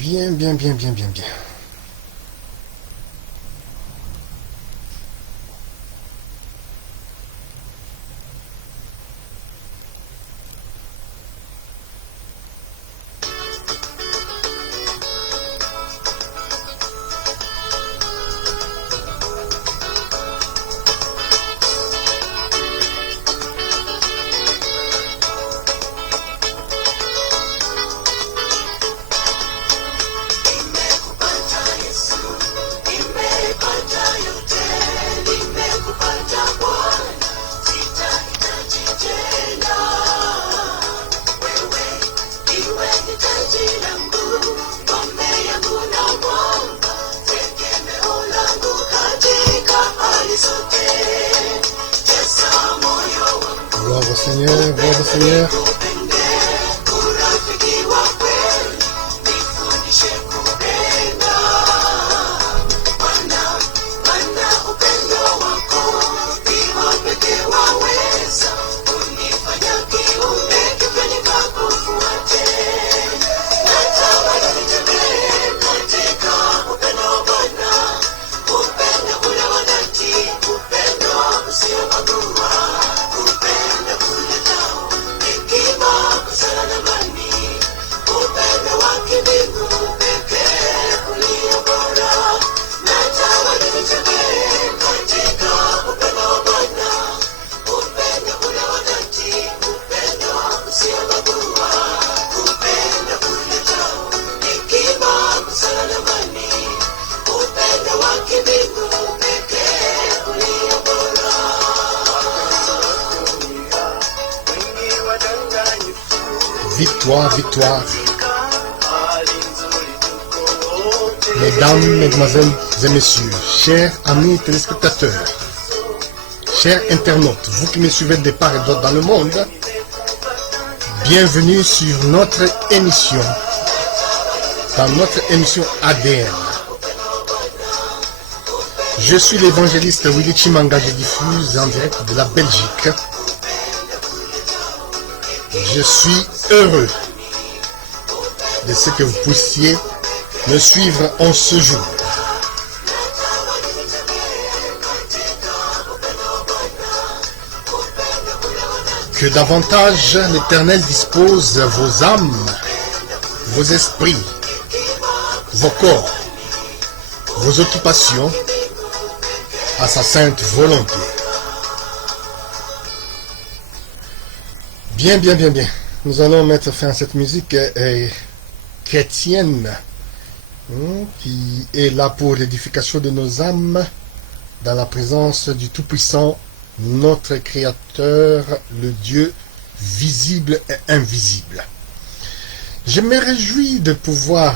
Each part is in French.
Bien, bien, bien, bien, bien, bien. Gloire au Seigneur, gloire au Seigneur. Victoire, victoire. Mesdames, mesdemoiselles et messieurs, chers amis téléspectateurs, chers internautes, vous qui me suivez de part et d'autre dans le monde, bienvenue sur notre émission, dans notre émission ADN. Je suis l'évangéliste Willy Chimanga, je diffuse en direct de la Belgique. Je suis heureux de ce que vous puissiez me suivre en ce jour. Que davantage l'Éternel dispose vos âmes, vos esprits, vos corps, vos occupations à sa sainte volonté. Bien, bien, bien, bien. Nous allons mettre fin à cette musique chrétienne qui est là pour l'édification de nos âmes dans la présence du Tout-Puissant, notre Créateur, le Dieu visible et invisible. Je me réjouis de pouvoir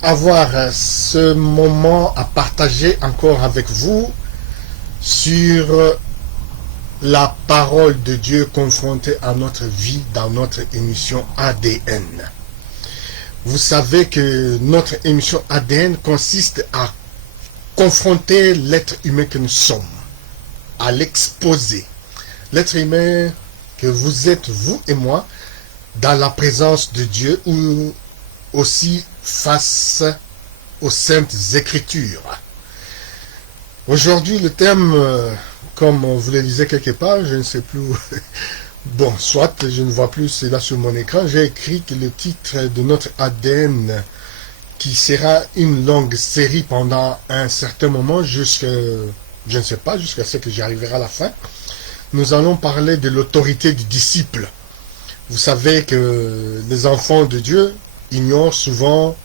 avoir ce moment à partager encore avec vous sur la parole de Dieu confrontée à notre vie dans notre émission ADN. Vous savez que notre émission ADN consiste à confronter l'être humain que nous sommes, à l'exposer. L'être humain que vous êtes, vous et moi, dans la présence de Dieu ou aussi face aux saintes Écritures. Aujourd'hui, le thème, comme on vous le disait quelque part, je ne sais plus, bon, soit je ne vois plus cela sur mon écran, j'ai écrit que le titre de notre ADN, qui sera une longue série pendant un certain moment, jusqu'à, je ne sais pas, jusqu'à ce que j'arriverai à la fin, nous allons parler de l'autorité du disciple. Vous savez que les enfants de Dieu ignorent souvent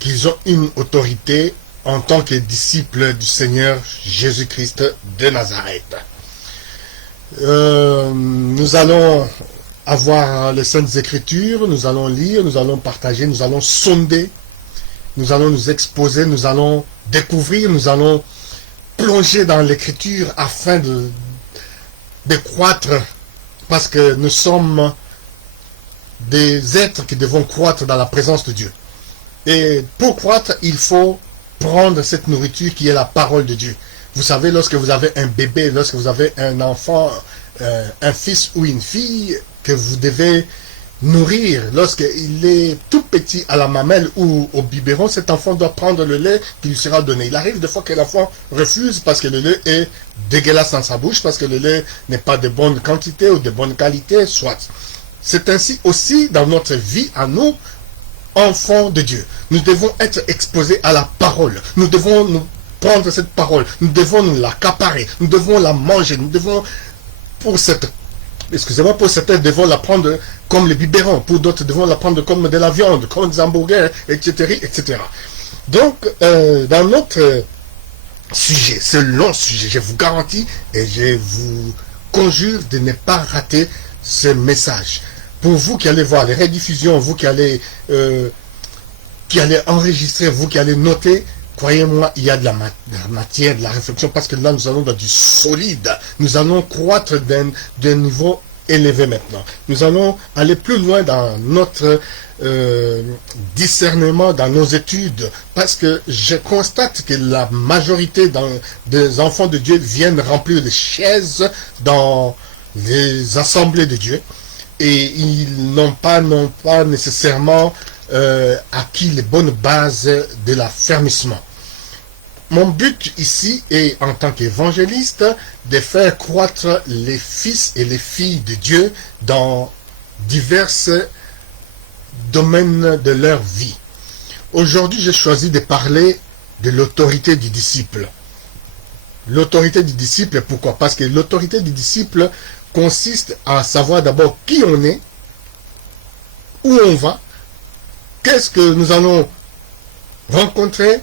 qu'ils ont une autorité en tant que disciples du Seigneur Jésus-Christ de Nazareth. Nous allons avoir les Saintes Écritures, nous allons lire, nous allons partager, nous allons sonder, nous allons nous exposer, nous allons découvrir, nous allons plonger dans l'Écriture afin de croître, parce que nous sommes des êtres qui devons croître dans la présence de Dieu. Et pour croître, il faut prendre cette nourriture qui est la parole de Dieu. Vous savez, lorsque vous avez un bébé, lorsque vous avez un enfant, un fils ou une fille, que vous devez nourrir. Lorsqu'il est tout petit à la mamelle ou au biberon, cet enfant doit prendre le lait qui lui sera donné. Il arrive des fois que l'enfant refuse parce que le lait est dégueulasse dans sa bouche, parce que le lait n'est pas de bonne quantité ou de bonne qualité, soit. C'est ainsi aussi dans notre vie à nous, enfants de Dieu. Nous devons être exposés à la parole. Nous devons nous prendre cette parole. Nous devons nous l'accaparer. Nous devons la manger. Nous devons, pour certains, devons la prendre comme les biberons. Pour d'autres, devons la prendre comme de la viande, comme des hamburgers, etc., etc. Donc, dans notre sujet, ce long sujet, je vous garantis et je vous conjure de ne pas rater ce message. Pour vous qui allez voir les rediffusions, vous qui allez enregistrer, vous qui allez noter, croyez-moi, il y a de la matière, de la réflexion, parce que là, nous allons dans du solide. Nous allons croître d'un niveau élevé maintenant. Nous allons aller plus loin dans notre discernement, dans nos études, parce que je constate que la majorité des enfants de Dieu viennent remplir des chaises dans les assemblées de Dieu, et ils n'ont pas nécessairement acquis les bonnes bases de l'affermissement. Mon but ici est, en tant qu'évangéliste, de faire croître les fils et les filles de Dieu dans divers domaines de leur vie. Aujourd'hui, j'ai choisi de parler de l'autorité du disciple. L'autorité du disciple, pourquoi? Parce que l'autorité du disciple consiste à savoir d'abord qui on est, où on va, qu'est-ce que nous allons rencontrer,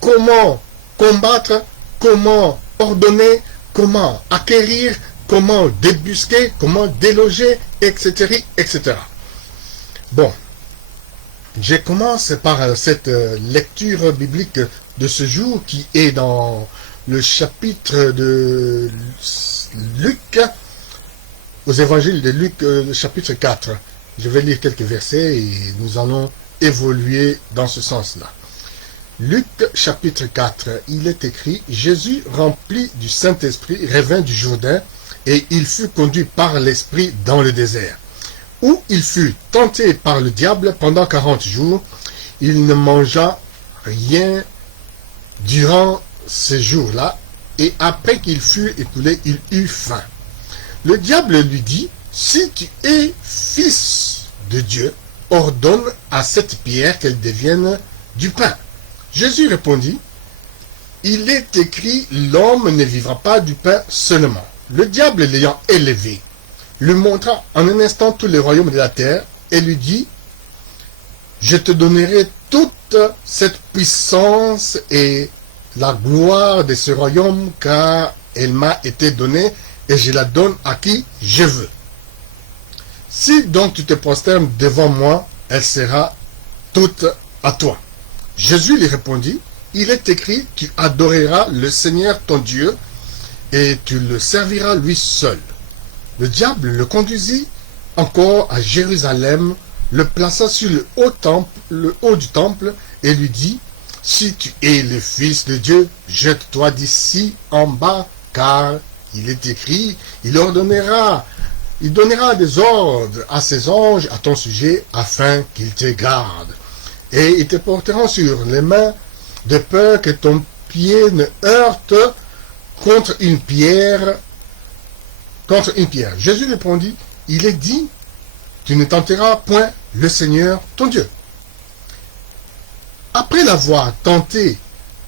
comment combattre, comment ordonner, comment acquérir, comment débusquer, comment déloger, etc., etc. Bon, je commence par cette lecture biblique de ce jour qui est dans le chapitre de Luc, aux évangiles de Luc, chapitre 4. Je vais lire quelques versets et nous allons évoluer dans ce sens-là. Luc chapitre 4, il est écrit: Jésus, rempli du Saint-Esprit, revint du Jourdain, et il fut conduit par l'Esprit dans le désert, où il fut tenté par le diable pendant 40 jours. Il ne mangea rien durant ces jours-là, et après qu'il fut écoulé, il eut faim. Le diable lui dit: Si tu es fils de Dieu, ordonne à cette pierre qu'elle devienne du pain. Jésus répondit: Il est écrit, l'homme ne vivra pas du pain seulement. Le diable, l'ayant élevé, lui montra en un instant tous les royaumes de la terre et lui dit: Je te donnerai toute cette puissance et la gloire de ce royaume, car elle m'a été donnée et je la donne à qui je veux. Si donc tu te prosternes devant moi, elle sera toute à toi. Jésus lui répondit: Il est écrit, tu adoreras le Seigneur ton Dieu et tu le serviras lui seul. Le diable le conduisit encore à Jérusalem, le plaça sur le haut du temple et lui dit: Si tu es le Fils de Dieu, jette-toi d'ici en bas, car il est écrit, il donnera des ordres à ses anges à ton sujet, afin qu'ils te gardent. Et ils te porteront sur les mains, de peur que ton pied ne heurte contre une pierre. Jésus répondit: Il est dit, tu ne tenteras point le Seigneur ton Dieu. Après l'avoir tenté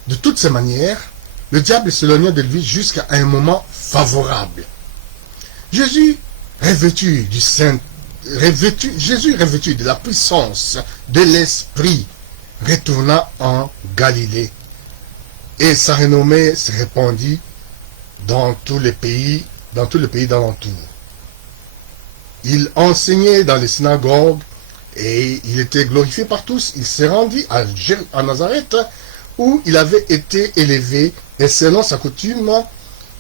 de toutes ces manières, le diable s'éloigna de lui jusqu'à un moment favorable. Jésus revêtu de la puissance de l'Esprit, retourna en Galilée, et sa renommée se répandit dans tous les pays d'alentour. Il enseignait dans les synagogues et il était glorifié par tous. Il se rendit à Nazareth, où il avait été élevé, et selon sa coutume,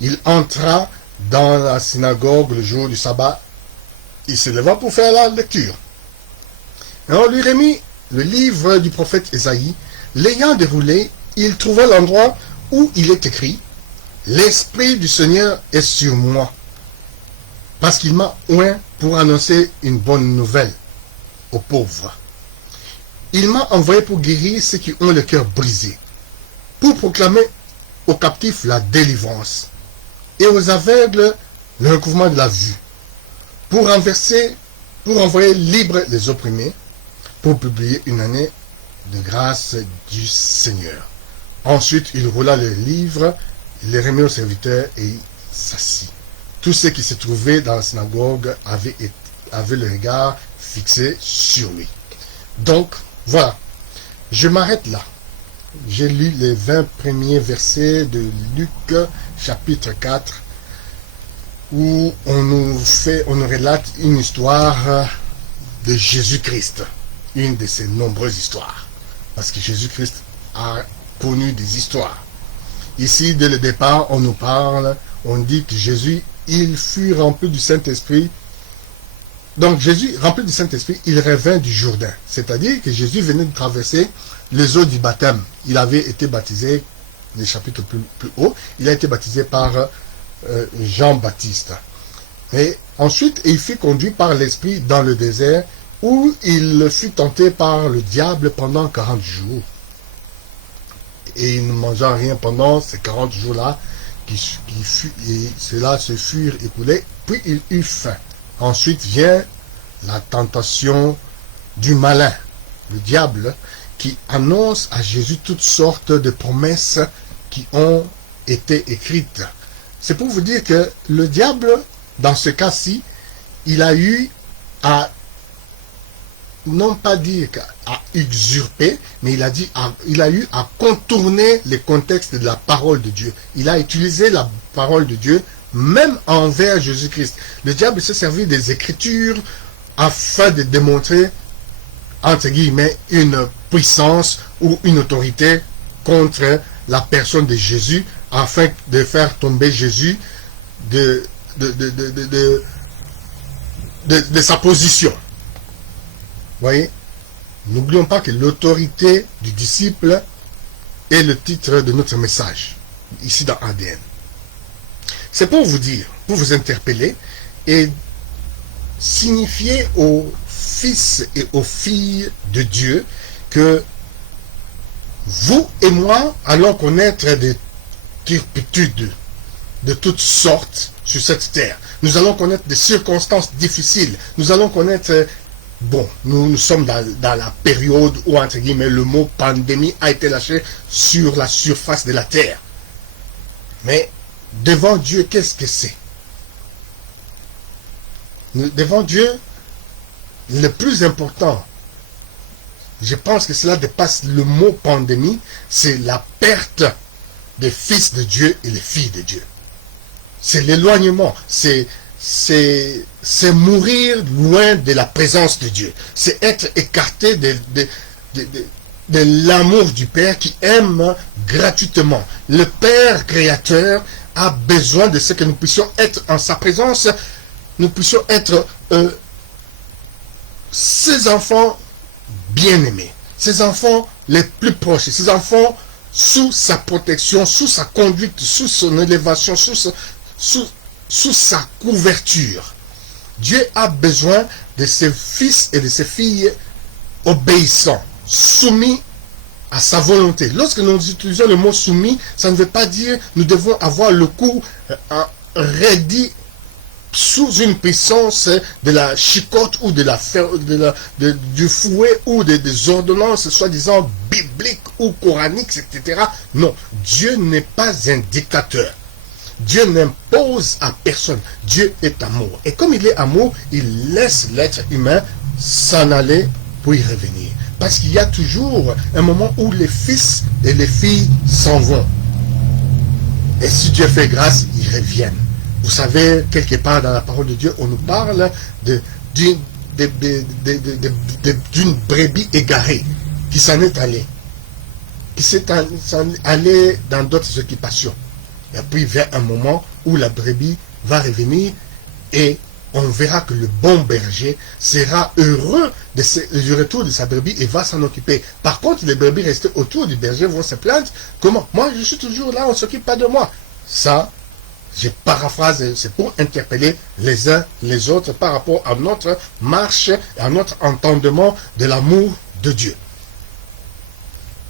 il entra dans la synagogue le jour du sabbat. Il se leva pour faire la lecture. Et on lui remit le livre du prophète Ésaïe. L'ayant déroulé, il trouva l'endroit où il est écrit: L'Esprit du Seigneur est sur moi, parce qu'il m'a oint pour annoncer une bonne nouvelle aux pauvres. Il m'a envoyé pour guérir ceux qui ont le cœur brisé, pour proclamer aux captifs la délivrance et aux aveugles le recouvrement de la vue, pour envoyer libres les opprimés, pour publier une année de grâce du Seigneur. Ensuite, il roula le livre, il les remit aux serviteurs et il s'assit. Tous ceux qui se trouvaient dans la synagogue avaient le regard fixé sur lui. Donc, voilà, je m'arrête là. J'ai lu les 20 premiers versets de Luc chapitre 4 où on nous relate une histoire de Jésus-Christ, une de ses nombreuses histoires, parce que Jésus-Christ a connu des histoires. Ici, dès le départ, on nous parle, on dit que Jésus, il fut rempli du Saint-Esprit. Donc Jésus, rempli du Saint-Esprit, il revint du Jourdain. C'est-à-dire que Jésus venait de traverser les eaux du baptême. Il avait été baptisé, les chapitres plus haut, il a été baptisé par Jean-Baptiste. Et ensuite, il fut conduit par l'Esprit dans le désert, où il fut tenté par le diable pendant 40 jours. Et il ne mangea rien pendant ces 40 jours-là, et cela se furent écoulés, puis il eut faim. Ensuite vient la tentation du malin, le diable, qui annonce à Jésus toutes sortes de promesses qui ont été écrites. C'est pour vous dire que le diable, dans ce cas-ci, il a eu à, non pas dire à usurper, mais il a eu à contourner les contextes de la parole de Dieu. Il a utilisé la parole de Dieu même envers Jésus-Christ. Le diable s'est servi des Écritures afin de démontrer, entre guillemets, une puissance ou une autorité contre la personne de Jésus, afin de faire tomber Jésus de sa position. Voyez, n'oublions pas que l'autorité du disciple est le titre de notre message, ici dans ADN. C'est pour vous dire, pour vous interpeller et signifier aux fils et aux filles de Dieu que vous et moi allons connaître des turpitudes de toutes sortes sur cette terre. Nous allons connaître des circonstances difficiles. Nous allons connaître... Bon, nous sommes dans la période où, entre guillemets, le mot pandémie a été lâché sur la surface de la terre. Mais devant Dieu, qu'est-ce que c'est? Devant Dieu, le plus important, je pense que cela dépasse le mot pandémie, c'est la perte des fils de Dieu et les filles de Dieu. C'est l'éloignement, c'est mourir loin de la présence de Dieu. C'est être écarté de l'amour du Père qui aime gratuitement. Le Père créateur a besoin de ce que nous puissions être en sa présence. Nous puissions être ses enfants bien-aimés, ses enfants les plus proches, ses enfants sous sa protection, sous sa conduite, sous son élévation, sous sa couverture. Dieu a besoin de ses fils et de ses filles obéissants, soumis à sa volonté. Lorsque nous utilisons le mot soumis, ça ne veut pas dire nous devons avoir le cou raidi sous une puissance de la chicotte ou du fouet ou des ordonnances soi-disant bibliques ou coraniques, etc. Non, Dieu n'est pas un dictateur. Dieu n'impose à personne. Dieu est amour. Et comme il est amour, il laisse l'être humain s'en aller pour y revenir. Parce qu'il y a toujours un moment où les fils et les filles s'en vont. Et si Dieu fait grâce, ils reviennent. Vous savez, quelque part dans la parole de Dieu, on nous parle d'une brebis égarée qui s'en est allée. Qui s'est allée dans d'autres occupations. Et puis vient un moment où la brebis va revenir et on verra que le bon berger sera heureux du retour de sa brebis et va s'en occuper. Par contre, les brebis restés autour du berger vont se plaindre. Comment? Moi, je suis toujours là, on ne s'occupe pas de moi. Ça, Je paraphrase, c'est pour interpeller les uns les autres par rapport à notre marche, à notre entendement de l'amour de Dieu.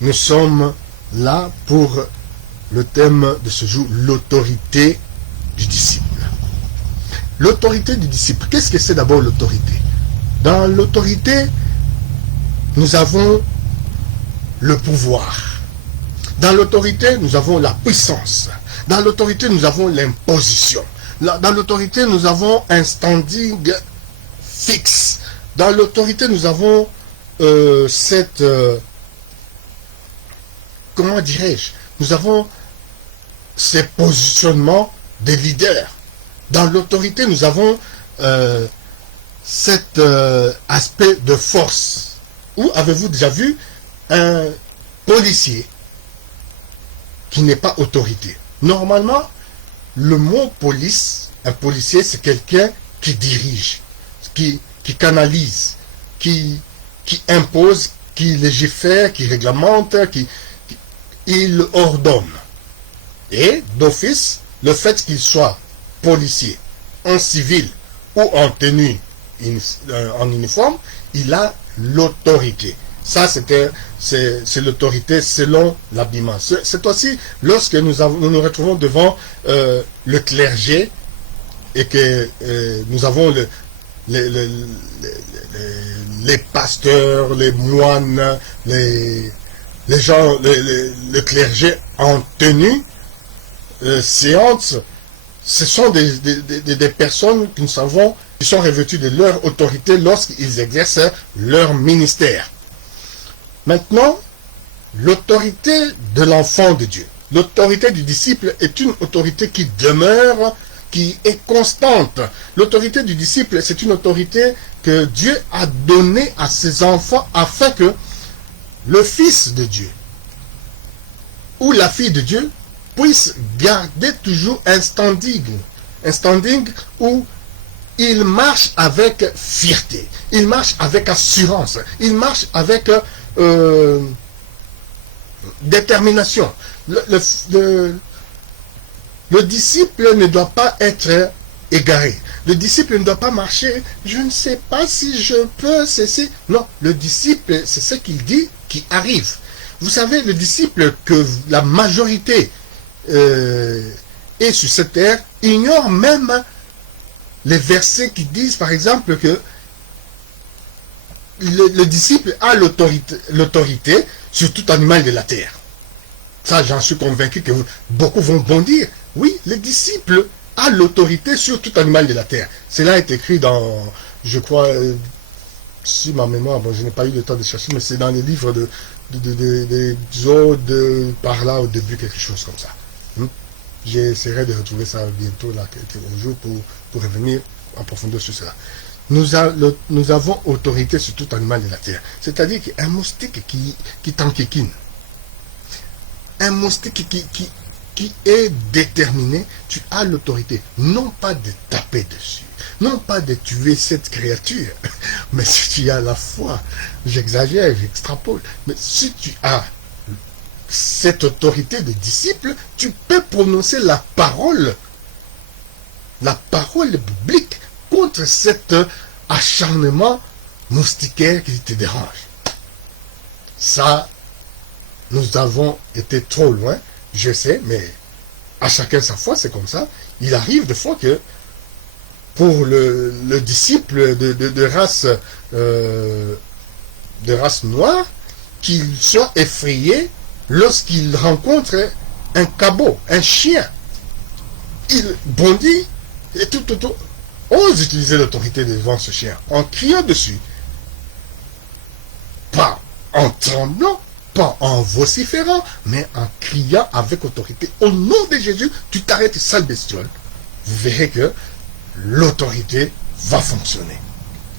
Nous sommes là pour le thème de ce jour, l'autorité du disciple. L'autorité du disciple, qu'est-ce que c'est d'abord l'autorité? Dans l'autorité, nous avons le pouvoir. Dans l'autorité, nous avons la puissance. Dans l'autorité, nous avons l'imposition. Dans l'autorité, nous avons un standing fixe. Dans l'autorité, nous avons comment dirais-je? Nous avons ces positionnements de leaders. Dans l'autorité, nous avons cet aspect de force. Où avez-vous déjà vu un policier qui n'est pas autorité? Normalement, le mot police, un policier, c'est quelqu'un qui dirige, qui canalise, qui impose, qui légifère, qui réglemente, il ordonne. Et d'office, le fait qu'il soit policier, en civil ou en tenue en uniforme, il a l'autorité. Ça, c'est l'autorité selon l'habillement. C'est aussi lorsque nous nous retrouvons devant le clergé et que nous avons les pasteurs, les moines, les gens, le clergé en tenue séance. Ce sont des personnes que nous savons qui sont revêtues de leur autorité lorsqu'ils exercent leur ministère. Maintenant, l'autorité de l'enfant de Dieu, l'autorité du disciple est une autorité qui demeure, qui est constante. L'autorité du disciple, c'est une autorité que Dieu a donnée à ses enfants afin que le fils de Dieu ou la fille de Dieu puisse garder toujours un standing où il marche avec fierté, il marche avec assurance, il marche avec détermination. Le disciple ne doit pas être égaré. Le disciple ne doit pas marcher, je ne sais pas si je peux cesser. Non, le disciple, c'est ce qu'il dit qui arrive. Vous savez, le disciple que la majorité est sur cette terre ignore même les versets qui disent, par exemple, que le disciple a l'autorité sur tout animal de la terre. Ça, j'en suis convaincu que beaucoup vont bondir. Oui, le disciple a l'autorité sur tout animal de la terre. Cela est écrit dans, je crois, si ma mémoire, bon, je n'ai pas eu le temps de chercher, mais c'est dans les livres de par là au début, quelque chose comme ça. J'essaierai de retrouver ça bientôt, là, quelques jours, pour revenir en profondeur sur cela. Nous avons autorité sur tout animal de la terre. C'est-à-dire qu'un moustique qui t'enquiquine, un moustique qui est déterminé, tu as l'autorité, non pas de taper dessus, non pas de tuer cette créature, mais si tu as la foi, j'exagère, j'extrapole, mais si tu as cette autorité de disciple, tu peux prononcer la parole biblique contre cet acharnement moustiquaire qui te dérange. Ça, nous avons été trop loin, je sais, mais à chacun sa foi, c'est comme ça. Il arrive des fois que pour le disciple de race noire, qu'il soit effrayé lorsqu'il rencontre un cabot, un chien. Il bondit et tout ose utiliser l'autorité devant ce chien en criant dessus. Pas en tremblant, pas en vociférant, mais en criant avec autorité. Au nom de Jésus, tu t'arrêtes, sale bestiole. Vous verrez que l'autorité va fonctionner.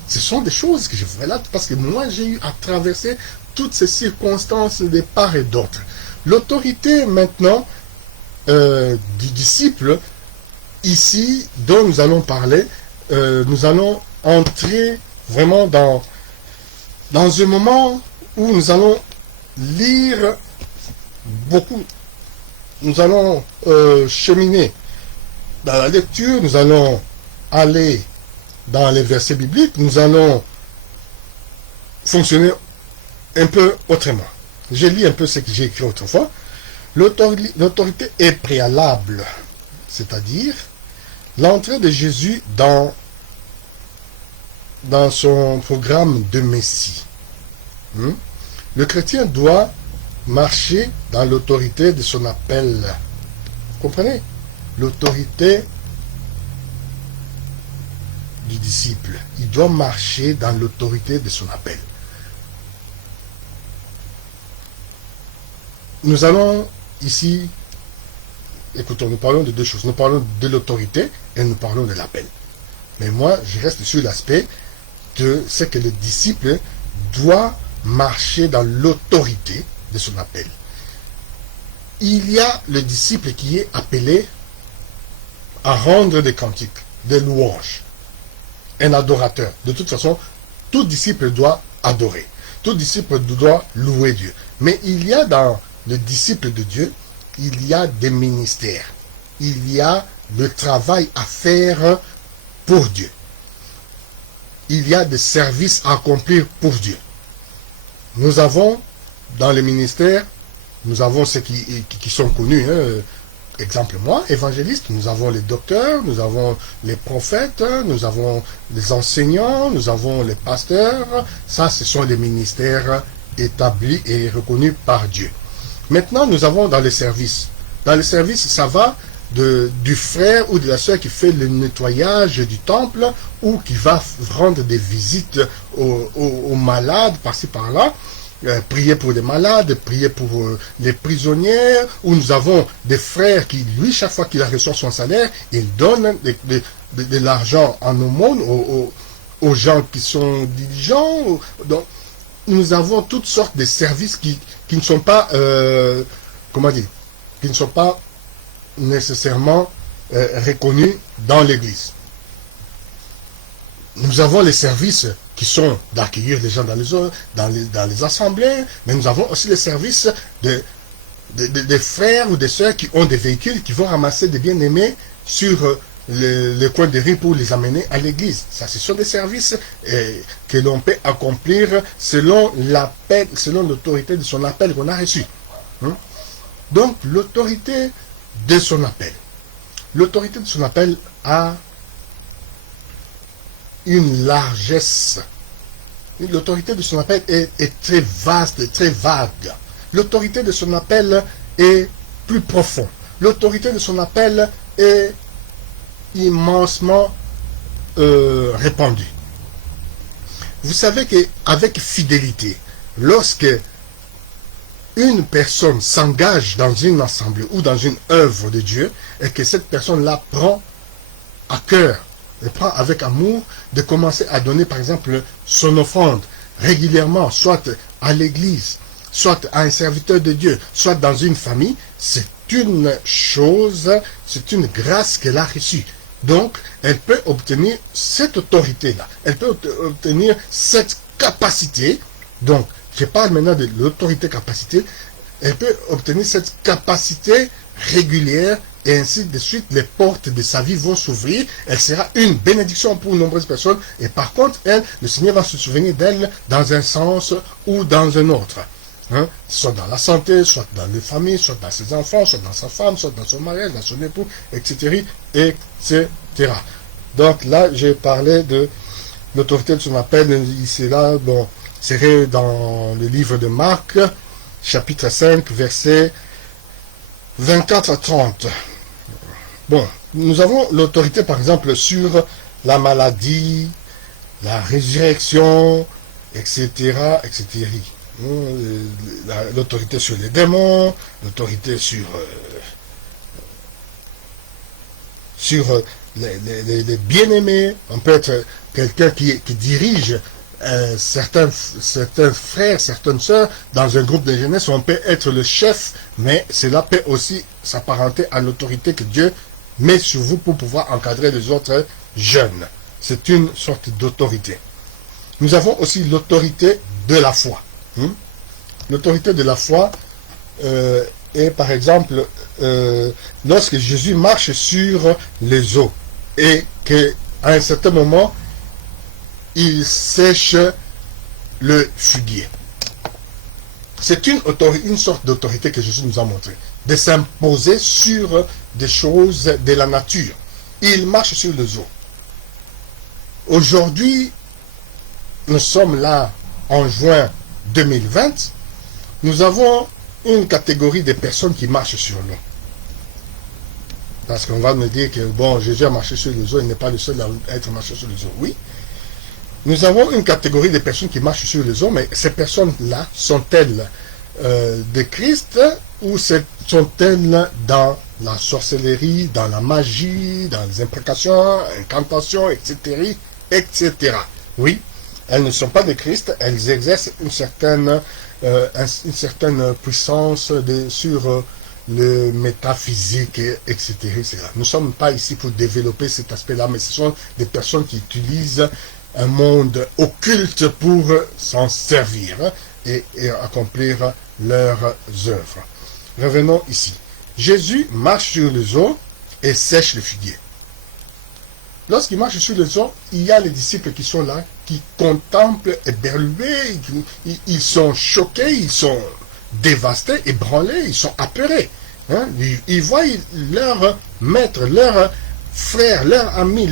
Ce sont des choses que je relate parce que moi, j'ai eu à traverser toutes ces circonstances de part et d'autre. L'autorité maintenant du disciple, ici, dont nous allons parler, nous allons entrer vraiment dans un moment où nous allons lire beaucoup. Nous allons cheminer dans la lecture, nous allons aller dans les versets bibliques, nous allons fonctionner un peu autrement. Je lis un peu ce que j'ai écrit autrefois. L'autorité est préalable, c'est-à-dire l'entrée de Jésus dans son programme de Messie. Le chrétien doit marcher dans l'autorité de son appel. Vous comprenez? L'autorité du disciple. Il doit marcher dans l'autorité de son appel. Nous allons ici, écoutons, nous parlons de deux choses. Nous parlons de l'autorité et nous parlons de l'appel. Mais moi, je reste sur l'aspect de ce que le disciple doit marcher dans l'autorité de son appel. Il y a le disciple qui est appelé à rendre des cantiques, des louanges, un adorateur. De toute façon, tout disciple doit adorer. Tout disciple doit louer Dieu. Mais il y a dans le disciple de Dieu, il y a des ministères. Il y a le travail à faire pour Dieu. Il y a des services à accomplir pour Dieu. Nous avons, dans les ministères, nous avons ceux qui sont connus. Exemple moi, évangéliste, nous avons les docteurs, nous avons les prophètes, nous avons les enseignants, nous avons les pasteurs. Ça, ce sont les ministères établis et reconnus par Dieu. Maintenant, nous avons dans les services. Dans les services, ça va du frère ou de la sœur qui fait le nettoyage du temple ou qui va rendre des visites aux malades par-ci par-là, prier pour les malades, prier pour les prisonniers, où nous avons des frères qui, lui, chaque fois qu'il reçoit son salaire, il donne de l'argent en aumône aux gens qui sont diligents. Donc, nous avons toutes sortes de services qui ne sont pas, qui ne sont pas nécessairement reconnus dans l'Église. Nous avons les services qui sont d'accueillir les gens dans les assemblées, mais nous avons aussi les services des frères ou des sœurs qui ont des véhicules, qui vont ramasser des bien-aimés sur le coin de rue pour les amener à l'église. Ça, ce sont des services que l'on peut accomplir selon l'appel, selon l'autorité de son appel qu'on a reçu. Donc, l'autorité de son appel. L'autorité de son appel a une largesse. L'autorité de son appel est très vaste, très vague. L'autorité de son appel est plus profonde. L'autorité de son appel est immensement répandue. Vous savez qu'avec fidélité, lorsque une personne s'engage dans une assemblée ou dans une œuvre de Dieu et que cette personne-là prend à cœur, et prend avec amour de commencer à donner par exemple son offrande régulièrement, soit à l'église, soit à un serviteur de Dieu, soit dans une famille, c'est une chose, c'est une grâce qu'elle a reçue. Donc, elle peut obtenir cette autorité-là, elle peut obtenir cette capacité. Donc, je parle maintenant de l'autorité-capacité, elle peut obtenir cette capacité régulière et ainsi de suite, les portes de sa vie vont s'ouvrir. Elle sera une bénédiction pour de nombreuses personnes. Et par contre, elle, le Seigneur va se souvenir d'elle dans un sens ou dans un autre. Soit dans la santé, soit dans les familles, soit dans ses enfants, soit dans sa femme, soit dans son mariage, dans son époux, etc. etc. Donc là, j'ai parlé de l'autorité de son appel. Ici, là, bon, c'est dans le livre de Marc, chapitre 5, versets 24 à 30. Bon, nous avons l'autorité, par exemple, sur la maladie, la résurrection, etc., etc. L'autorité sur les démons, l'autorité sur les bien-aimés. On peut être quelqu'un qui dirige certains frères, certaines sœurs dans un groupe de jeunesse. On peut être le chef, mais cela peut aussi s'apparenter à l'autorité que Dieu met sur vous pour pouvoir encadrer les autres jeunes. C'est une sorte d'autorité. Nous avons aussi l'autorité de la foi. L'autorité de la foi Et par exemple, lorsque Jésus marche sur les eaux et qu'à un certain moment, il sèche le figuier. C'est une sorte d'autorité que Jésus nous a montré, de s'imposer sur des choses de la nature. Il marche sur les eaux. Aujourd'hui, nous sommes là en juin 2020, nous avons une catégorie de personnes qui marchent sur l'eau. Parce qu'on va me dire que, bon, Jésus a marché sur les eaux, il n'est pas le seul à être marché sur les eaux. Oui. Nous avons une catégorie de personnes qui marchent sur les eaux, mais ces personnes-là sont-elles de Christ ou sont-elles dans la sorcellerie, dans la magie, dans les imprécations, incantations, etc., etc. Oui, elles ne sont pas de Christ, elles exercent une certaine puissance sur le métaphysique, etc., etc. Nous ne sommes pas ici pour développer cet aspect-là, mais ce sont des personnes qui utilisent un monde occulte pour s'en servir et accomplir leurs œuvres. Revenons ici. Jésus marche sur les eaux et sèche le figuier. Lorsqu'il marche sur les eaux, il y a les disciples qui sont là, qui contemplent éberlués, ils sont choqués, ils sont dévastés, ébranlés, ils sont apeurés. Hein? Ils voient leur maître, leur frère, leur ami,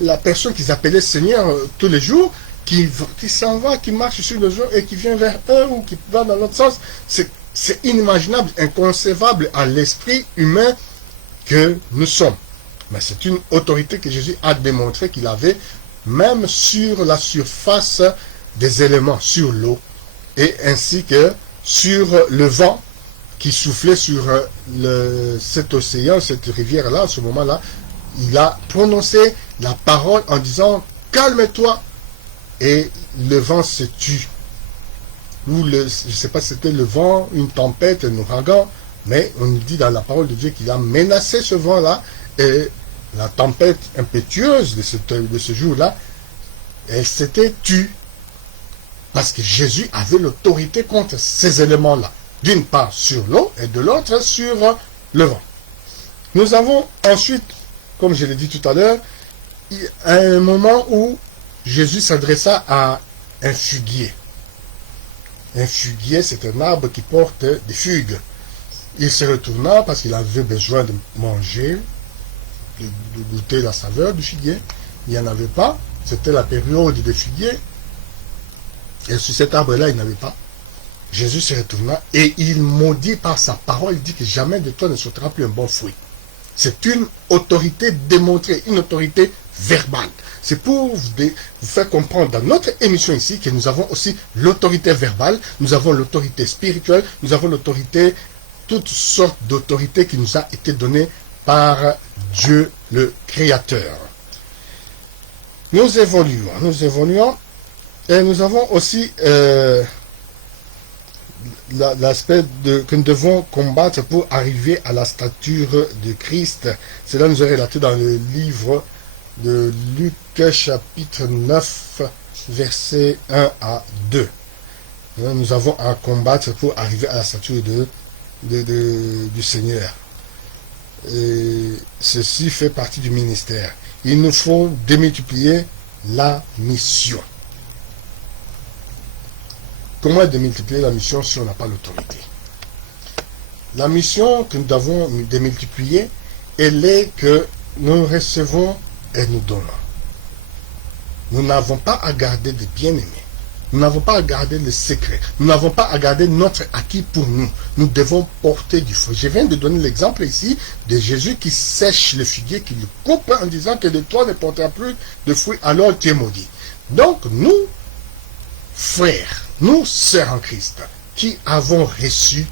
la personne qu'ils appelaient Seigneur tous les jours, qui s'en va, qui marche sur les eaux et qui vient vers eux ou qui va dans l'autre sens. C'est inimaginable, inconcevable à l'esprit humain que nous sommes. Mais c'est une autorité que Jésus a démontré qu'il avait, même sur la surface des éléments, sur l'eau, et ainsi que sur le vent qui soufflait sur cet océan, cette rivière-là, à ce moment-là. Il a prononcé la parole en disant « Calme-toi » et le vent se tut. Ou je ne sais pas si c'était le vent, une tempête, un ouragan, mais on nous dit dans la parole de Dieu qu'il a menacé ce vent-là et la tempête impétueuse de ce jour-là, elle s'était tue. Parce que Jésus avait l'autorité contre ces éléments-là. D'une part sur l'eau et de l'autre sur le vent. Nous avons ensuite, comme je l'ai dit tout à l'heure, un moment où Jésus s'adressa à un figuier. Un figuier, c'est un arbre qui porte des figues. Il se retourna parce qu'il avait besoin de manger, de goûter la saveur du figuier. Il n'y en avait pas. C'était la période des figuiers. Et sur cet arbre-là, il n'avait pas. Jésus se retourna et il maudit par sa parole. Il dit que jamais de toi ne sortira plus un bon fruit. C'est une autorité démontrée, une autorité verbale. C'est pour vous faire comprendre dans notre émission ici que nous avons aussi l'autorité verbale, nous avons l'autorité spirituelle, nous avons l'autorité, toutes sortes d'autorités qui nous a été données par Dieu le Créateur. Nous évoluons et nous avons aussi l'aspect que nous devons combattre pour arriver à la stature de Christ. Cela nous est relaté dans le livre de Luc chapitre 9 versets 1 à 2. Nous avons à combattre pour arriver à la stature du Seigneur. Et ceci fait partie du ministère. Il nous faut démultiplier la mission. Comment démultiplier la mission si on n'a pas l'autorité? La mission que nous devons démultiplier, elle est que nous recevons et nous donnons. Nous n'avons pas à garder des bien-aimés. Nous n'avons pas à garder le secret. Nous n'avons pas à garder notre acquis pour nous. Nous devons porter du fruit. Je viens de donner l'exemple ici de Jésus qui sèche le figuier, qui le coupe en disant que de toi ne portera plus de fruits, alors tu es maudit. Donc nous, frères, nous, sœurs en Christ, qui avons reçu,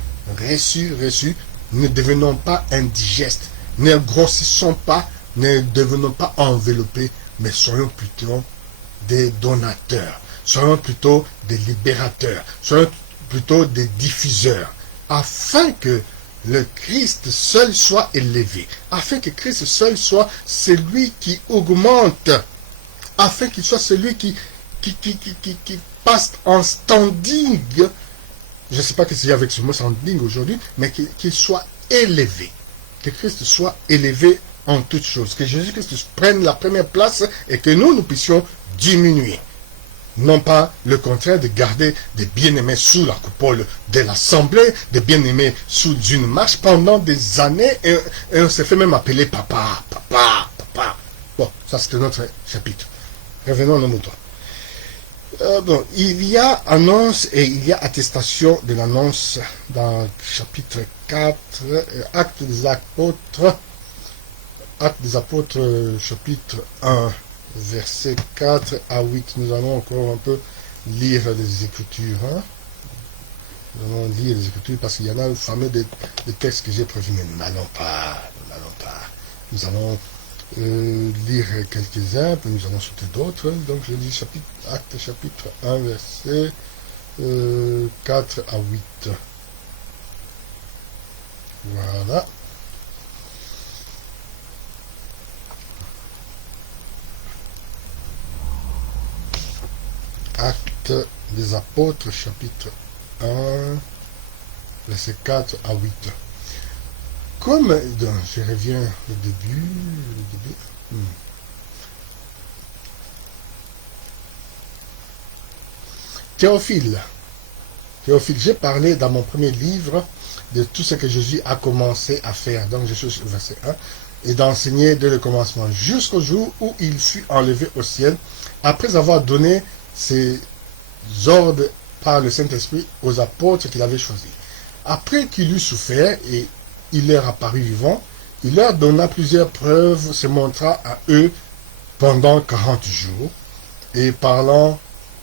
ne devenons pas indigestes, ne grossissons pas, ne devenons pas enveloppés, mais soyons plutôt des donateurs, soyons plutôt des libérateurs, soyons plutôt des diffuseurs, afin que le Christ seul soit élevé, afin que Christ seul soit celui qui augmente, afin qu'il soit celui qui passe en standing je ne sais pas qu'est-ce qu'il y a avec ce mot standing aujourd'hui, mais qu'il soit élevé. Que Christ soit élevé en toutes choses. Que Jésus-Christ prenne la première place et que nous puissions diminuer. Non pas le contraire de garder des bien-aimés sous la coupole de l'Assemblée, des bien-aimés sous une marche pendant des années, et on se fait même appeler papa, papa, papa. Bon, ça c'était notre chapitre. Revenons à nos moutons. Bon, il y a annonce et il y a attestation de l'annonce dans le chapitre 4, Actes des Apôtres, chapitre 1, verset 4 à 8. Nous allons encore un peu lire les Écritures. Hein? Nous allons lire les Écritures parce qu'il y en a un fameux des textes que j'ai prévus, mais nous n'allons pas. Nous allons lire quelques-uns, puis nous allons sauter d'autres. Donc je lis Acte chapitre 1, verset 4 à 8. Voilà. Acte des Apôtres, chapitre 1, verset 4 à 8. Comme, donc, je reviens au début. Théophile, j'ai parlé dans mon premier livre de tout ce que Jésus a commencé à faire. Donc je suis au verset 1. Et d'enseigner dès le commencement jusqu'au jour où il fut enlevé au ciel, après avoir donné ses ordres par le Saint-Esprit aux apôtres qu'il avait choisis. Après qu'il eut souffert et il leur apparut vivant, il leur donna plusieurs preuves, se montra à eux pendant 40 jours, et parlant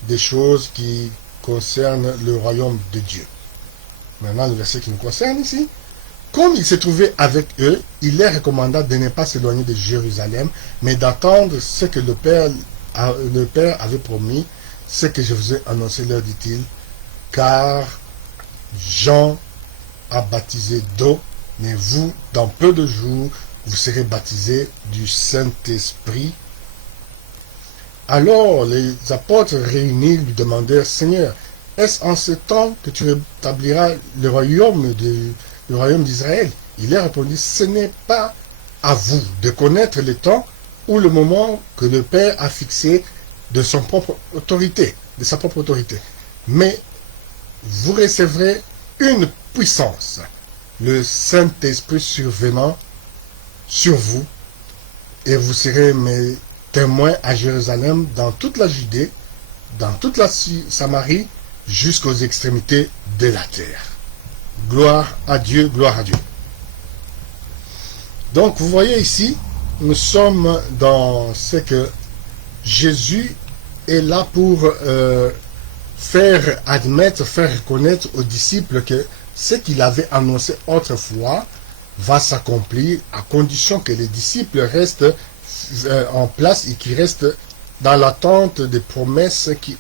des choses qui concernent le royaume de Dieu. Maintenant, le verset qui nous concerne ici. Comme il se trouvait avec eux, il leur recommanda de ne pas s'éloigner de Jérusalem, mais d'attendre ce que le Père avait promis, ce que je vous ai annoncé, leur dit-il, car Jean a baptisé d'eau, mais vous, dans peu de jours, vous serez baptisés du Saint-Esprit. Alors les apôtres réunis lui demandèrent, Seigneur, est-ce en ce temps que tu rétabliras le royaume d'Israël? Il leur répondit, ce n'est pas à vous de connaître le temps ou le moment que le Père a fixé de sa propre autorité, mais vous recevrez une puissance, le Saint-Esprit survenant sur vous, et vous serez mes témoins à Jérusalem, dans toute la Judée, dans toute la Samarie, jusqu'aux extrémités de la terre. Gloire à Dieu, gloire à Dieu. Donc vous voyez ici, nous sommes dans ce que Jésus est là pour faire admettre, faire reconnaître aux disciples que ce qu'il avait annoncé autrefois va s'accomplir à condition que les disciples restent en place et qui restent dans l'attente des promesses qui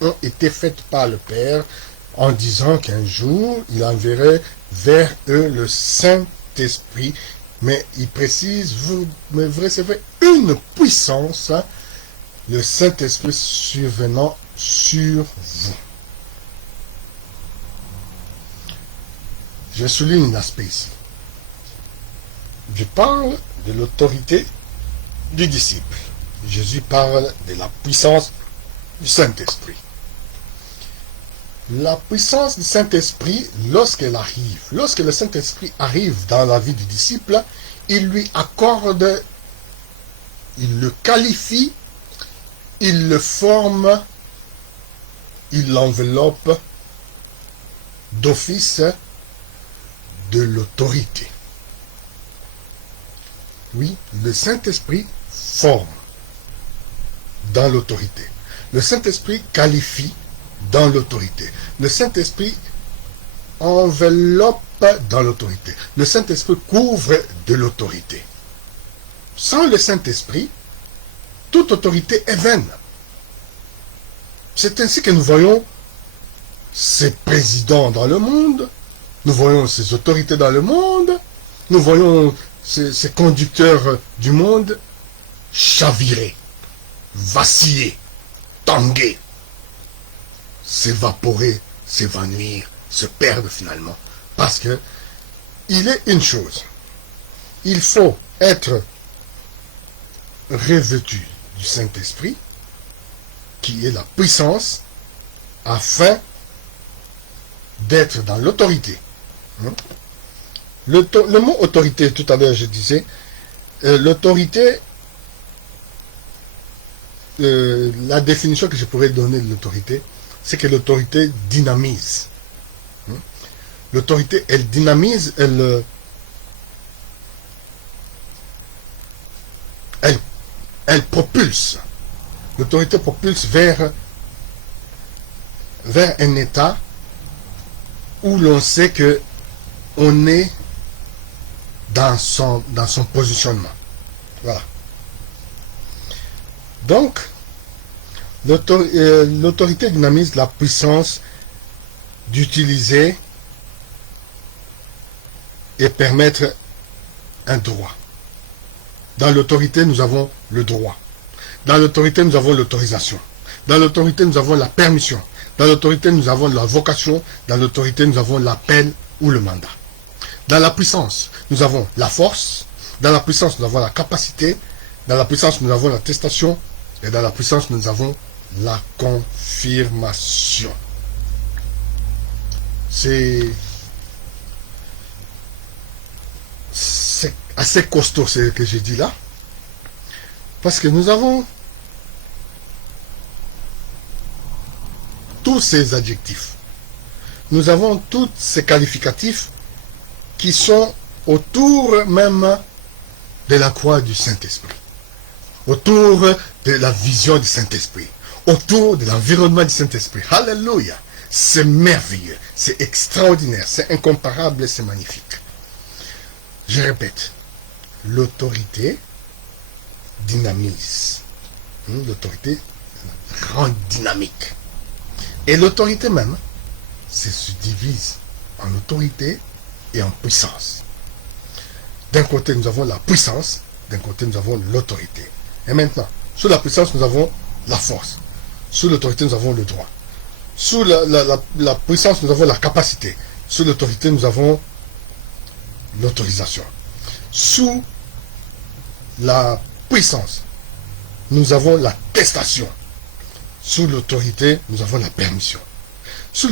ont été faites par le Père en disant qu'un jour il enverrait vers eux le Saint-Esprit. Mais il précise, vous recevrez une puissance, le Saint-Esprit survenant sur vous. Je souligne un aspect ici. Je parle de l'autorité du disciple. Jésus parle de la puissance du Saint-Esprit. La puissance du Saint-Esprit, lorsqu'elle arrive, lorsque le Saint-Esprit arrive dans la vie du disciple, il lui accorde, il le qualifie, il le forme, il l'enveloppe d'office de l'autorité. Oui, le Saint-Esprit forme dans l'autorité. Le Saint-Esprit qualifie dans l'autorité. Le Saint-Esprit enveloppe dans l'autorité. Le Saint-Esprit couvre de l'autorité. Sans le Saint-Esprit, toute autorité est vaine. C'est ainsi que nous voyons ces présidents dans le monde, nous voyons ces autorités dans le monde, nous voyons ces conducteurs du monde chavirer, vaciller, tanguer, s'évaporer, s'évanouir, se perdent finalement. Parce que il est une chose. Il faut être revêtu du Saint-Esprit, qui est la puissance, afin d'être dans l'autorité. Le mot autorité, tout à l'heure je disais, l'autorité, la définition que je pourrais donner de l'autorité, c'est que l'autorité dynamise. L'autorité, elle dynamise, elle propulse. L'autorité propulse vers un état où l'on sait que on est dans son positionnement. Voilà. Donc, l'autorité dynamise la puissance d'utiliser et permettre un droit. Dans l'autorité, nous avons le droit. Dans l'autorité, nous avons l'autorisation. Dans l'autorité, nous avons la permission. Dans l'autorité, nous avons la vocation. Dans l'autorité, nous avons l'appel ou le mandat. Dans la puissance, nous avons la force. Dans la puissance, nous avons la capacité. Dans la puissance, nous avons l'attestation. Et dans la puissance, nous avons la confirmation. C'est assez costaud ce que j'ai dit là. Parce que nous avons tous ces adjectifs. Nous avons tous ces qualificatifs qui sont autour même de la croix du Saint-Esprit. Autour de la vision du Saint-Esprit. Autour de l'environnement du Saint-Esprit. Alléluia! C'est merveilleux, c'est extraordinaire, c'est incomparable, c'est magnifique. Je répète, l'autorité dynamise. L'autorité rend dynamique. Et l'autorité même se divise en autorité et en puissance. D'un côté, nous avons la puissance, d'un côté, nous avons l'autorité. Et maintenant, sous la puissance, nous avons la force. Sous l'autorité, nous avons le droit. Sous la puissance, nous avons la capacité. Sous l'autorité, nous avons l'autorisation. Sous la puissance, nous avons l'attestation. Sous l'autorité, nous avons la permission. Sous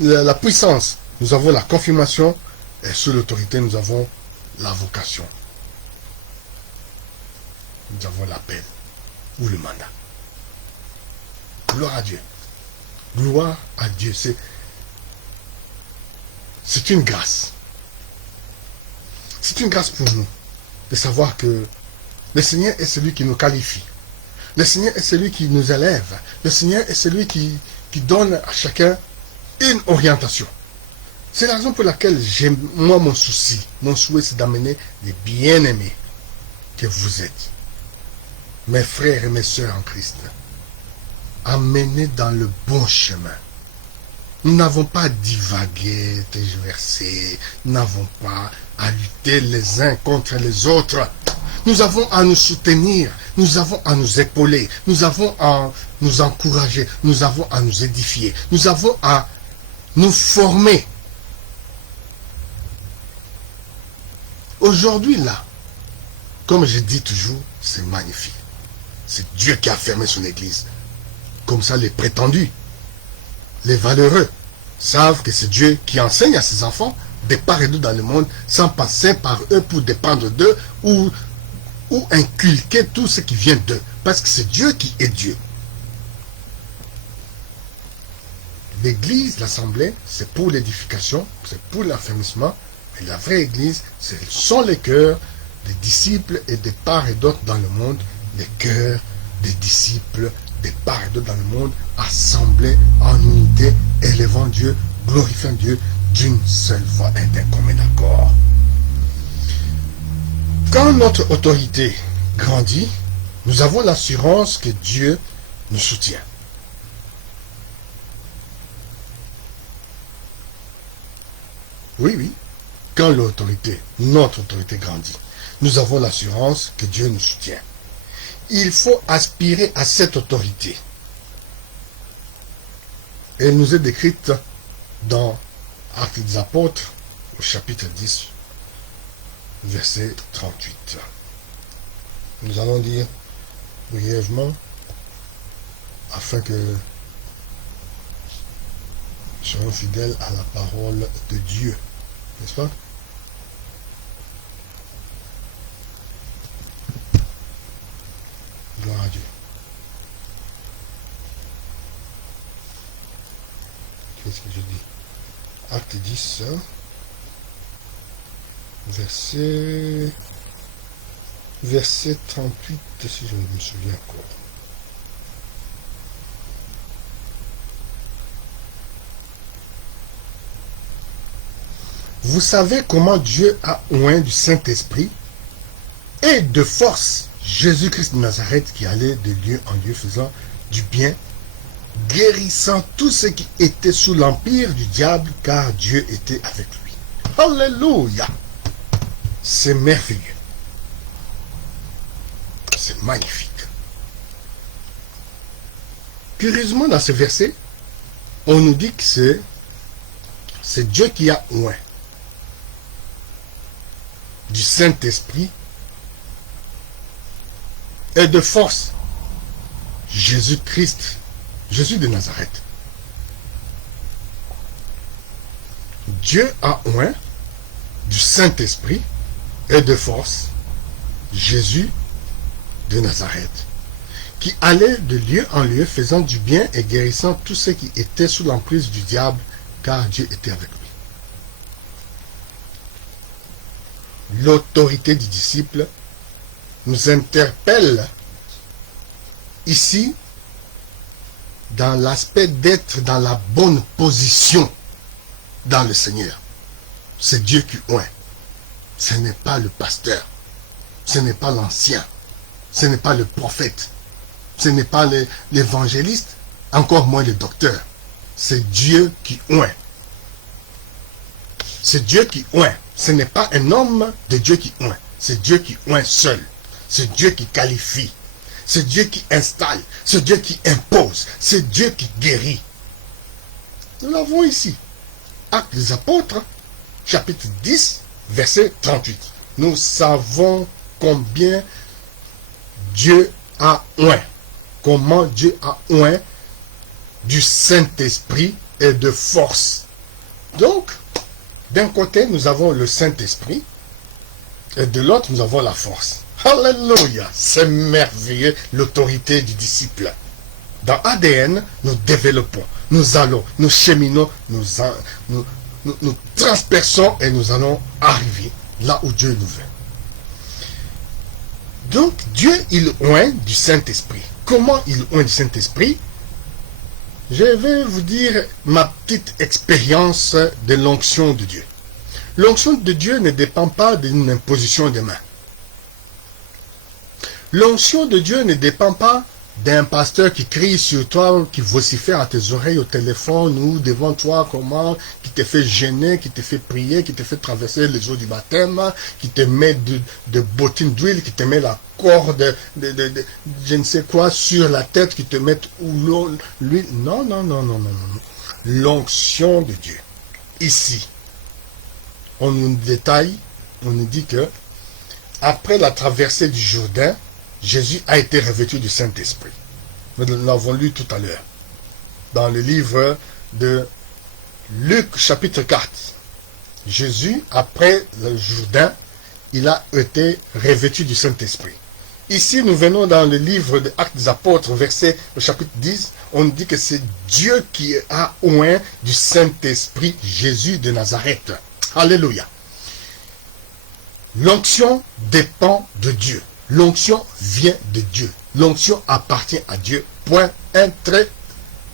la puissance, nous avons la confirmation. Et sous l'autorité, nous avons la vocation. Nous avons l'appel ou le mandat. Gloire à Dieu. Gloire à Dieu. C'est une grâce. C'est une grâce pour nous de savoir que le Seigneur est celui qui nous qualifie. Le Seigneur est celui qui nous élève. Le Seigneur est celui qui donne à chacun une orientation. C'est la raison pour laquelle moi mon souci, mon souhait, c'est d'amener les bien-aimés que vous êtes, mes frères et mes sœurs en Christ, amenés dans le bon chemin. Nous n'avons pas divagué, tergiversé, nous n'avons pas à lutter les uns contre les autres. Nous avons à nous soutenir, nous avons à nous épauler, nous avons à nous encourager, nous avons à nous édifier, nous avons à nous former. Aujourd'hui, là, comme je dis toujours, c'est magnifique. C'est Dieu qui a fermé son église. Comme ça, les prétendus, les valeureux, savent que c'est Dieu qui enseigne à ses enfants de part et d'autre dans le monde, sans passer par eux pour dépendre d'eux ou inculquer tout ce qui vient d'eux. Parce que c'est Dieu qui est Dieu. L'église, l'assemblée, c'est pour l'édification, c'est pour l'affermissement. Mais la vraie église, ce sont les cœurs des disciples et de part et d'autre dans le monde, les cœurs des disciples de part et d'autre dans le monde, assemblés en unité, élevant Dieu, glorifiant Dieu d'une seule voix et d'un commun accord. Quand notre autorité grandit, nous avons l'assurance que Dieu nous soutient. Oui, oui. Quand notre autorité grandit, nous avons l'assurance que Dieu nous soutient. Il faut aspirer à cette autorité. Elle nous est décrite dans Actes des Apôtres, au chapitre 10, verset 38. Nous allons lire brièvement afin que nous soyons fidèles à la parole de Dieu. N'est-ce pas? Gloire à Dieu. Qu'est-ce que je dis? Acte 10, verset 38, si je me souviens encore. Vous savez comment Dieu a oint du Saint-Esprit et de force Jésus-Christ de Nazareth qui allait de lieu en lieu faisant du bien, guérissant tous ceux qui étaient sous l'empire du diable, car Dieu était avec lui. Alléluia! C'est merveilleux. C'est magnifique. Curieusement, dans ce verset, on nous dit que c'est Dieu qui a oint du Saint-Esprit et de force Jésus-Christ, Jésus de Nazareth. Dieu a oint du Saint-Esprit et de force Jésus de Nazareth, qui allait de lieu en lieu faisant du bien et guérissant tous ceux qui étaient sous l'emprise du diable, car Dieu était avec lui. L'autorité du disciple nous interpelle ici dans l'aspect d'être dans la bonne position dans le Seigneur. C'est Dieu qui oint. Ce n'est pas le pasteur. Ce n'est pas l'ancien. Ce n'est pas le prophète. Ce n'est pas l'évangéliste, encore moins le docteur. C'est Dieu qui oint. C'est Dieu qui oint. Ce n'est pas un homme de Dieu qui oint. C'est Dieu qui oint seul. C'est Dieu qui qualifie. C'est Dieu qui installe. C'est Dieu qui impose. C'est Dieu qui guérit. Nous l'avons ici. Actes des Apôtres, chapitre 10, verset 38. Nous savons combien Dieu a oint. Comment Dieu a oint du Saint-Esprit et de force. Donc, d'un côté, nous avons le Saint-Esprit et de l'autre, nous avons la force. Alléluia! C'est merveilleux, l'autorité du disciple. Dans ADN, nous développons, nous allons, nous cheminons, nous transperçons et nous allons arriver là où Dieu nous veut. Donc, Dieu, il oint du Saint-Esprit. Comment il oint du Saint-Esprit? Je vais vous dire ma petite expérience de l'onction de Dieu. L'onction de Dieu ne dépend pas d'une imposition de main. L'onction de Dieu ne dépend pas d'un pasteur qui crie sur toi, qui vocifère à tes oreilles au téléphone ou devant toi, comment, qui te fait gêner, qui te fait prier, qui te fait traverser les eaux du baptême, qui te met de bottines d'huile, qui te met la corde de je ne sais quoi sur la tête, qui te met l'huile. Non, non, non, non, non, non. L'onction de Dieu. Ici, on nous détaille, on nous dit que après la traversée du Jourdain, Jésus a été revêtu du Saint-Esprit. Nous l'avons lu tout à l'heure. Dans le livre de Luc, chapitre 4. Jésus, après le Jourdain, il a été revêtu du Saint-Esprit. Ici, nous venons dans le livre des Actes des Apôtres, au chapitre 10, on dit que c'est Dieu qui a oint du Saint-Esprit Jésus de Nazareth. Alléluia. L'onction dépend de Dieu. L'onction vient de Dieu. L'onction appartient à Dieu. Point, un trait,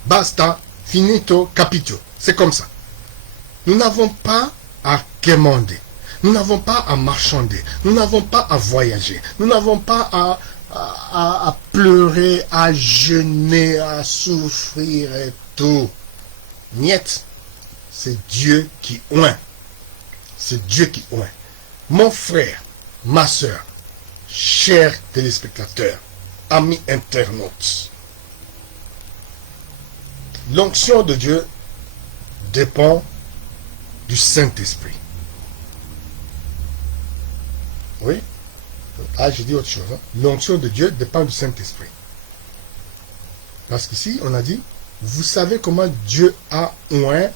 basta, finito, capito. C'est comme ça. Nous n'avons pas à quémander. Nous n'avons pas à marchander. Nous n'avons pas à voyager. Nous n'avons pas à pleurer, à jeûner, à souffrir et tout. Niet. C'est Dieu qui oint. C'est Dieu qui oint. Mon frère, ma soeur, chers téléspectateurs, amis internautes, l'onction de Dieu dépend du Saint-Esprit. Oui. Ah, j'ai dit autre chose. Hein. L'onction de Dieu dépend du Saint-Esprit. Parce qu'ici, on a dit, vous savez comment Dieu a oint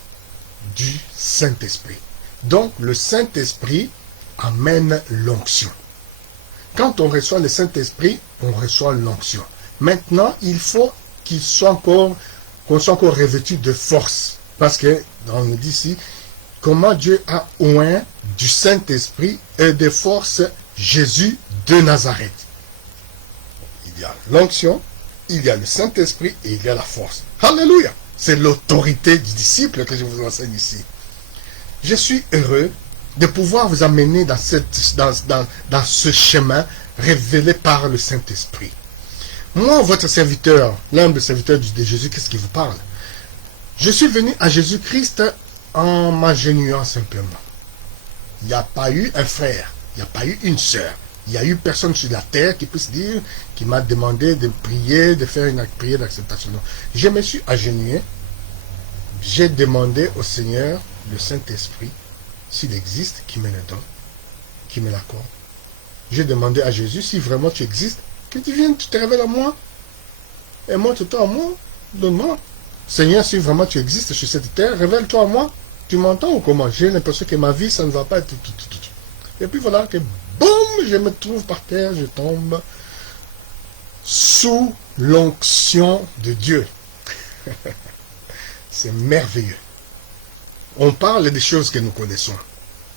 du Saint-Esprit. Donc, le Saint-Esprit amène l'onction. Quand on reçoit le Saint-Esprit, on reçoit l'onction. Maintenant, il faut qu'on soit encore revêtu de force. Parce que, on nous dit ici, comment Dieu a oint du Saint-Esprit et de force Jésus de Nazareth. Il y a l'onction, il y a le Saint-Esprit et il y a la force. Alléluia! C'est l'autorité du disciple que je vous enseigne ici. Je suis heureux de pouvoir vous amener dans ce chemin révélé par le Saint-Esprit. Moi, votre serviteur, l'humble serviteur de Jésus, qu'est-ce qui vous parle? Je suis venu à Jésus-Christ en m'agenouillant simplement. Il n'y a pas eu un frère, il n'y a pas eu une sœur. Il n'y a eu personne sur la terre qui puisse dire, qui m'a demandé de prier, de faire une prière d'acceptation. Non. Je me suis agenouillé, j'ai demandé au Seigneur, le Saint-Esprit, s'il existe, qui me le donne, qui me l'accorde. J'ai demandé à Jésus, si vraiment tu existes, que tu viennes, tu te révèles à moi, et montre-toi à moi, donne-moi. Seigneur, si vraiment tu existes sur cette terre, révèle-toi à moi. Tu m'entends ou comment? J'ai l'impression que ma vie, ça ne va pas être tout. Et puis voilà, que boum, je me trouve par terre, je tombe sous l'onction de Dieu. C'est merveilleux. On parle des choses que nous connaissons.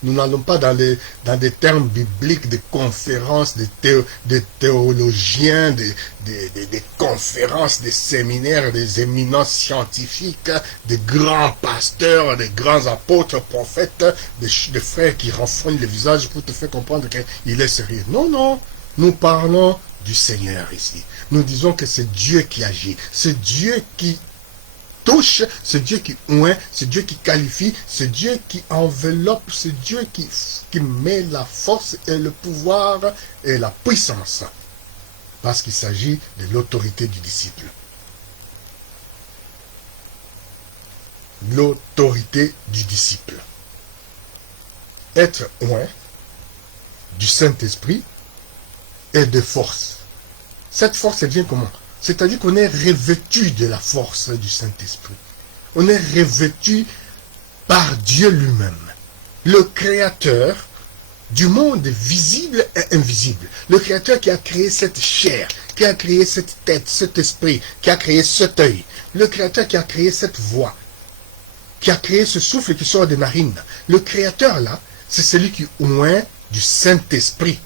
Nous n'allons pas dans des termes bibliques, des conférences, des théologiens, des conférences, des séminaires, des éminences scientifiques, des grands pasteurs, des grands apôtres, prophètes, des frères qui renfrognent le visage pour te faire comprendre qu'il est sérieux. Non, non, nous parlons du Seigneur ici. Nous disons que c'est Dieu qui agit, c'est Dieu qui touche, c'est Dieu qui oint, c'est Dieu qui qualifie, c'est Dieu qui enveloppe, c'est Dieu qui met la force et le pouvoir et la puissance. Parce qu'il s'agit de l'autorité du disciple. L'autorité du disciple. Être oint du Saint-Esprit et de force. Cette force, elle vient comment? C'est-à-dire qu'on est revêtu de la force du Saint-Esprit. On est revêtu par Dieu lui-même, le Créateur du monde visible et invisible. Le Créateur qui a créé cette chair, qui a créé cette tête, cet esprit, qui a créé cet œil. Le Créateur qui a créé cette voix, qui a créé ce souffle qui sort des narines. Le Créateur là, c'est celui qui oint du Saint-Esprit.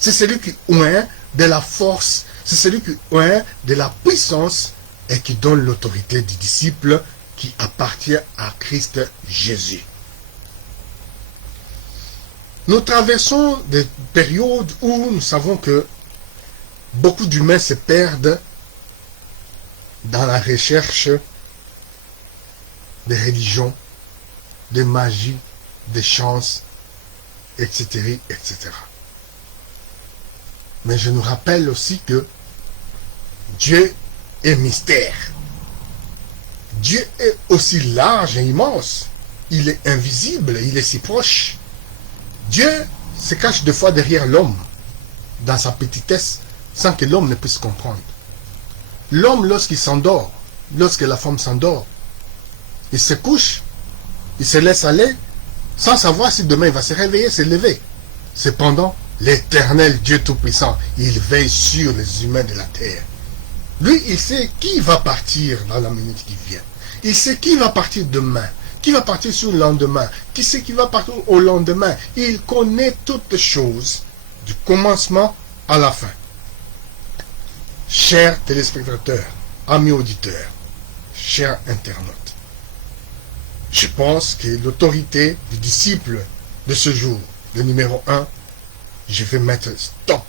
C'est celui qui oint de la force. C'est celui qui oint de la puissance et qui donne l'autorité du disciple qui appartient à Christ Jésus. Nous traversons des périodes où nous savons que beaucoup d'humains se perdent dans la recherche des religions, des magies, des chances, etc., etc. Mais je nous rappelle aussi que Dieu est mystère. Dieu est aussi large et immense. Il est invisible, il est si proche. Dieu se cache des fois derrière l'homme, dans sa petitesse, sans que l'homme ne puisse comprendre. L'homme, lorsqu'il s'endort, lorsque la femme s'endort, il se couche, il se laisse aller, sans savoir si demain il va se réveiller, se lever. Cependant, l'Éternel Dieu Tout-Puissant, il veille sur les humains de la terre. Lui, il sait qui va partir dans la minute qui vient. Il sait qui va partir demain, qui va partir sur le lendemain, qui sait qui va partir au lendemain. Il connaît toutes choses, du commencement à la fin. Chers téléspectateurs, amis auditeurs, chers internautes, je pense que l'autorité du disciple de ce jour, le numéro 1, je vais mettre stop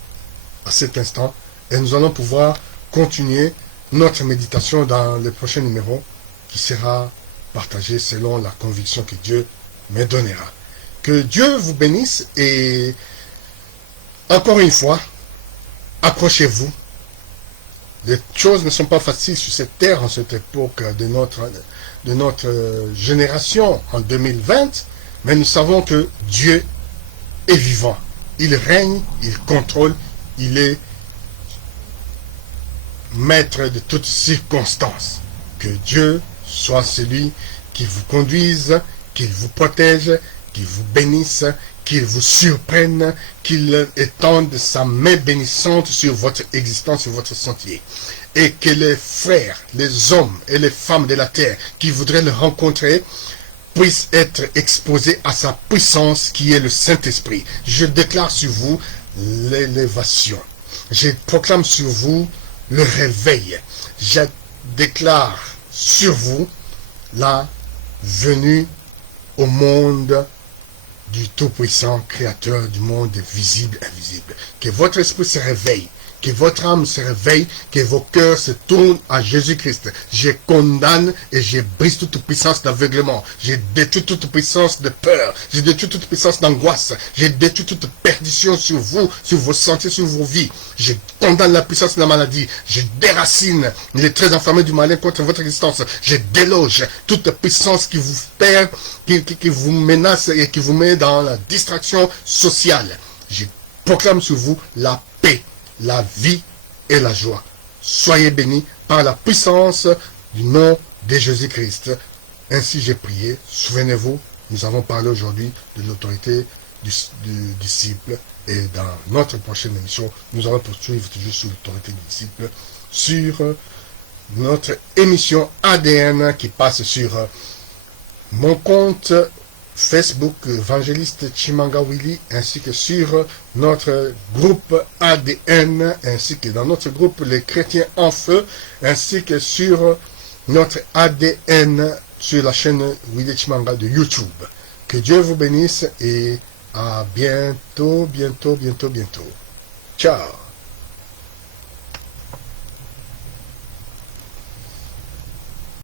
à cet instant et nous allons pouvoir continuer notre méditation dans le prochain numéro qui sera partagé selon la conviction que Dieu me donnera. Que Dieu vous bénisse et encore une fois, accrochez-vous, Les choses ne sont pas faciles sur cette terre en cette époque de notre génération en 2020, mais nous savons que Dieu est vivant. Il règne, il contrôle, il est maître de toutes circonstances. Que Dieu soit celui qui vous conduise, qu'il vous protège, qu'il vous bénisse, qu'il vous surprenne, qu'il étende sa main bénissante sur votre existence, sur votre sentier. Et que les frères, les hommes et les femmes de la terre qui voudraient le rencontrer puissent être exposés à sa puissance qui est le Saint-Esprit. Je déclare sur vous l'élévation. Je proclame sur vous le réveil. Je déclare sur vous la venue au monde du Tout-Puissant, Créateur du monde visible et invisible. Que votre esprit se réveille, que votre âme se réveille, que vos cœurs se tournent à Jésus-Christ. Je condamne et je brise toute puissance d'aveuglement. Je détruis toute puissance de peur. Je détruis toute puissance d'angoisse. Je détruis toute perdition sur vous, sur vos sentiers, sur vos vies. Je condamne la puissance de la maladie. Je déracine les traits enflammés du malin contre votre existence. Je déloge toute puissance qui vous perd, qui vous menace et qui vous met dans la distraction sociale. Je proclame sur vous la paix, la vie et la joie. Soyez bénis par la puissance du nom de Jésus-Christ. Ainsi j'ai prié. Souvenez-vous, nous avons parlé aujourd'hui de l'autorité du disciple. Et dans notre prochaine émission, nous allons poursuivre toujours sur l'autorité du disciple, sur notre émission ADN qui passe sur mon compte Facebook Évangéliste Chimanga Willy, ainsi que sur notre groupe ADN, ainsi que dans notre groupe Les Chrétiens en Feu, ainsi que sur notre ADN sur la chaîne Willy Chimanga de YouTube. Que Dieu vous bénisse et à bientôt. Ciao.